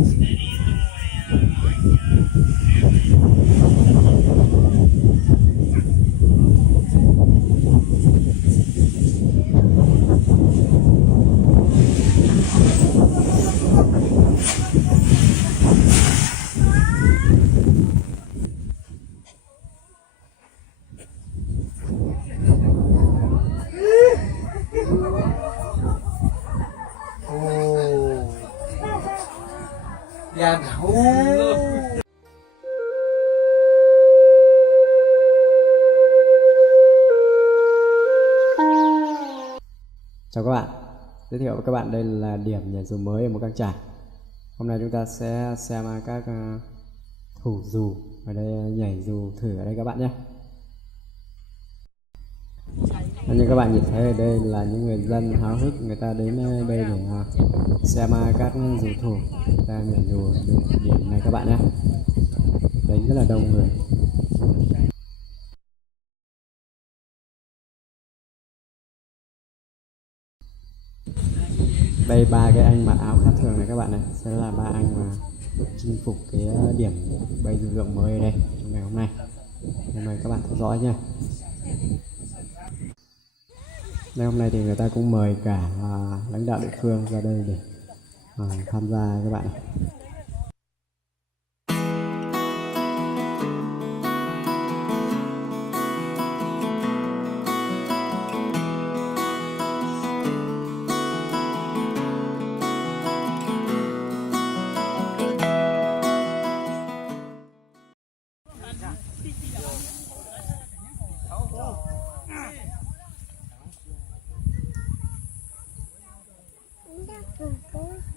Dạ. Chào các bạn, giới thiệu với các bạn đây là điểm nhảy dù mới ở một Căng Chải. Hôm nay chúng ta sẽ xem các thủ dù ở đây, nhảy dù thử ở đây các bạn nhé. Như các bạn nhìn thấy ở đây là những người dân háo hức, người ta đến đây để xem các dù thủ người ta nhảy dù điểm này các bạn nhé. Đấy rất là đông người. Đây ba cái anh mặc áo khác thường này các bạn này sẽ là ba anh mà chinh phục cái điểm bay dù lượng mới ở đây trong ngày hôm nay. Mời các bạn theo dõi nha. Đây hôm nay thì người ta cũng mời cả lãnh đạo địa phương ra đây để tham gia các bạn này.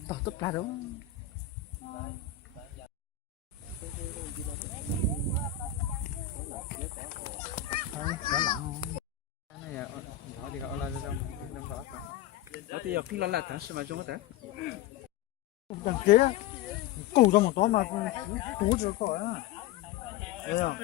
Tao tốt là đúng. Đằng kia củ ra một tó mà tú được khỏi á. Thấy không?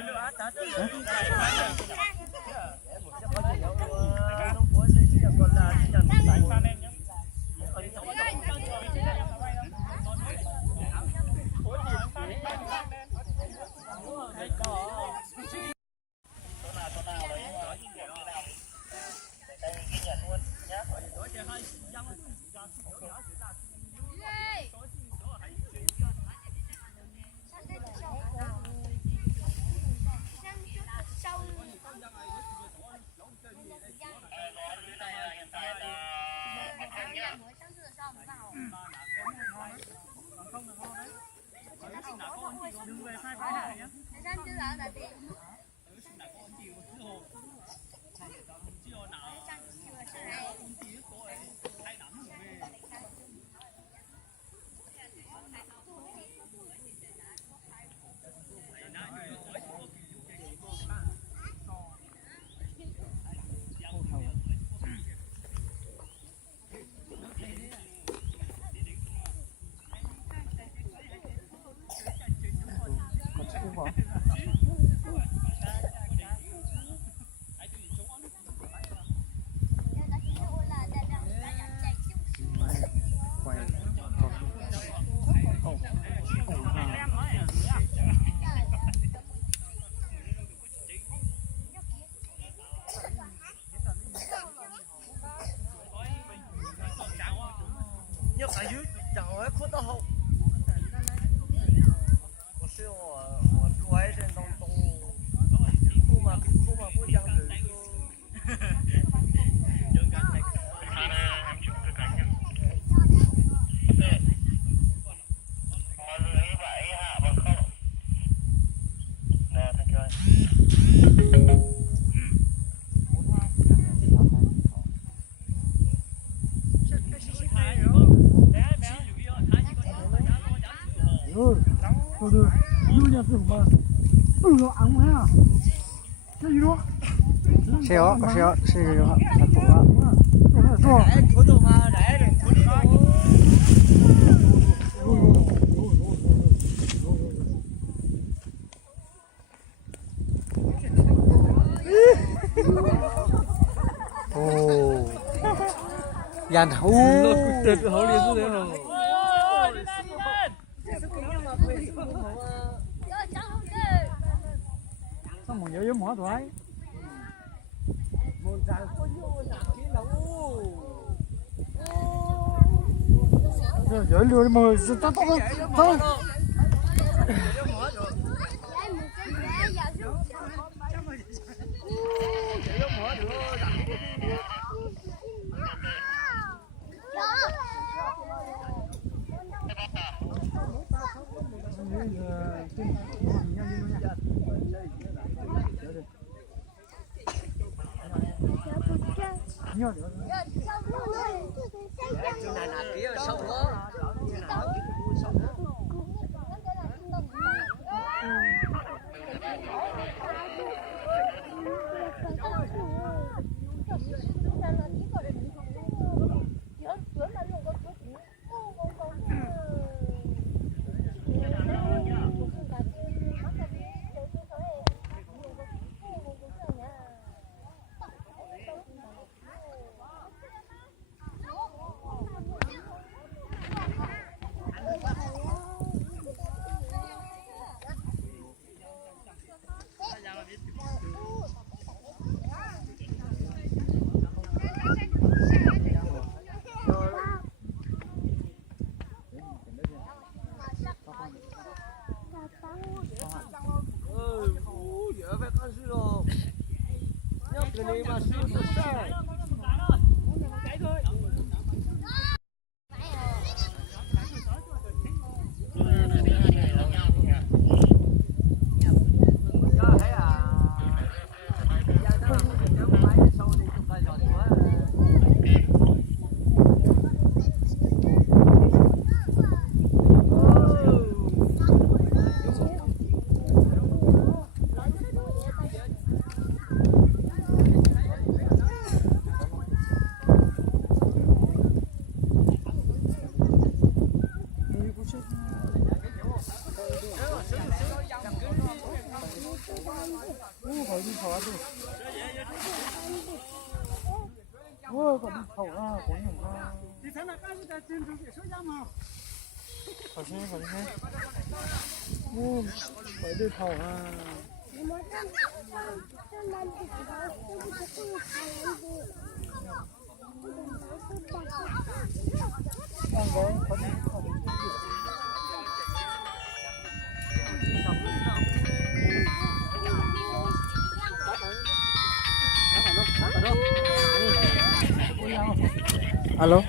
Xe có xe Dàn hú. sao mà nhớ giống hóa thoái rồi lừa đi mời tao thôi phải đi thầu à alo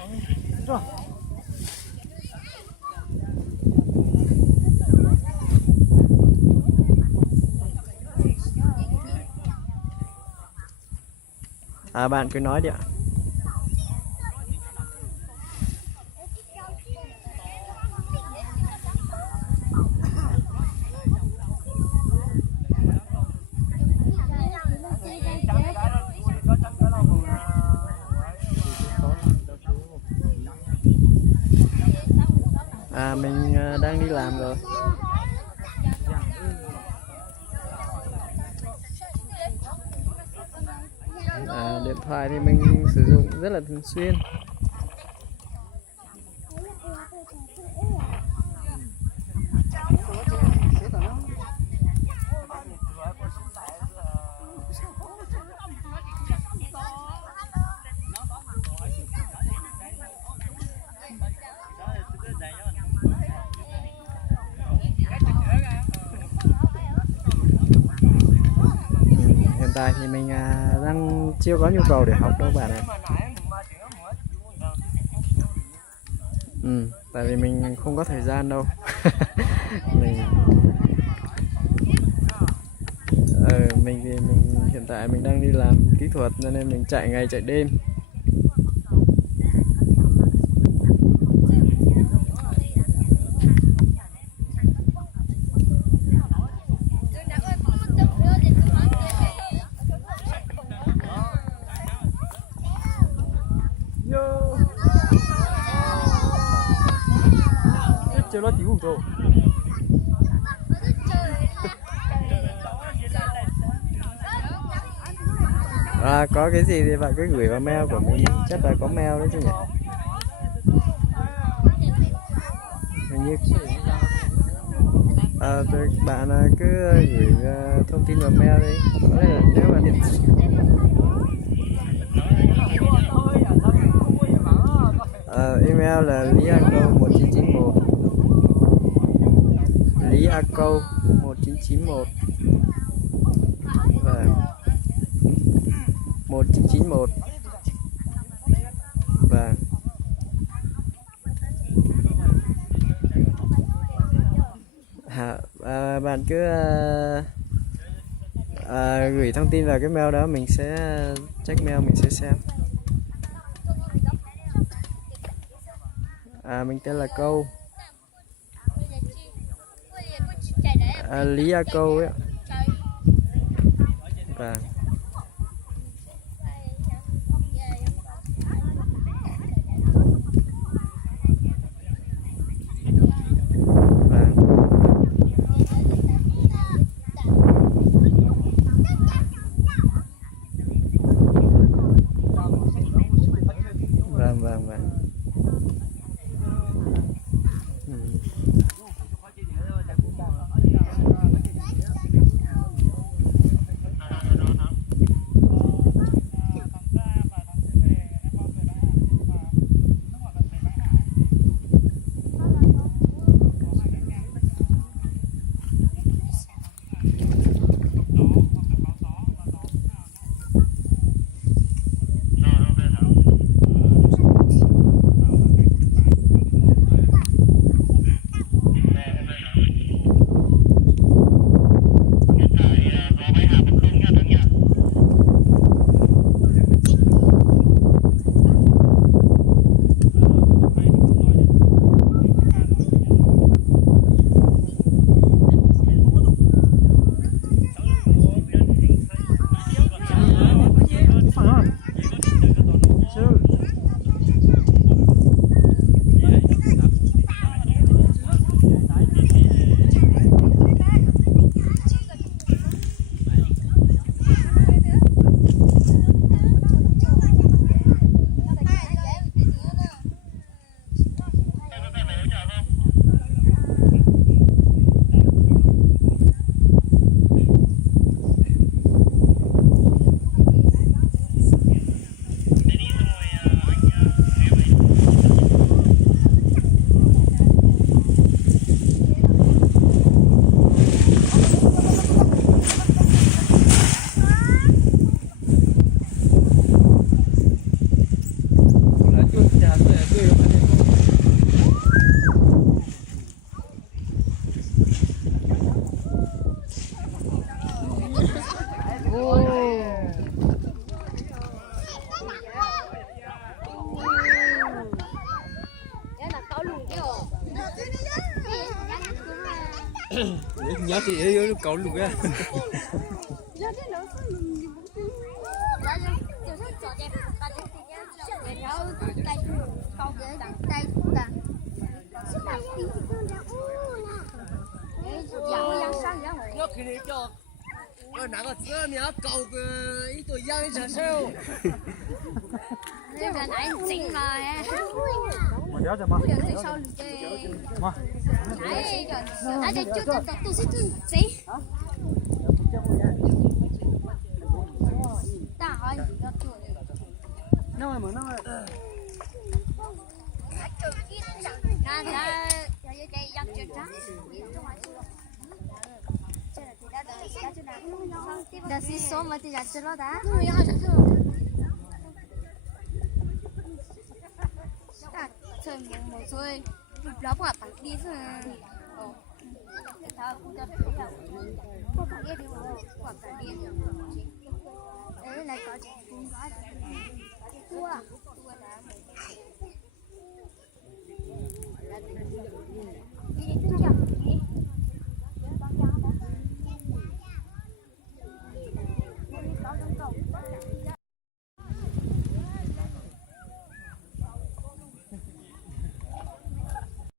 bạn cứ nói đi ạ. Mình đang đi làm rồi. Điện thoại thì mình sử dụng rất là thường xuyên. Hiện tại thì mình đang chưa có nhu cầu để học đâu bạn ạ. Tại vì mình không có thời gian đâu. mình thì hiện tại mình đang đi làm kỹ thuật nên mình chạy ngày chạy đêm. chơi nó tiểu rồi. Có cái gì thì bạn cứ gửi vào mail của mình, chắc là có mail đấy chứ nhỉ? Hình như Bạn cứ gửi thông tin vào mail đi. Có lẽ là nếu mà điện email là liaco1991 liaco1991 và 1991 và bạn cứ gửi thông tin vào cái mail đó, mình sẽ check mail, mình sẽ xem. Mình tên là Câu, Lý A Câu ấy. Và vâng. nhớ thì ấy cậu luôn á.哪个车你要搞个一堆样一下手？这个男整了哎，我了解吗？最少的，妈，哎，而且就这都是正贼，大好几个做的，那我们那个，那他要有点养卷张，但是说么的要知道的，trời một rồi nó quả bằng đi rồi ta cũng cho có bằng đi quả bằng đi đấy này có cũng có cua đi đến chưa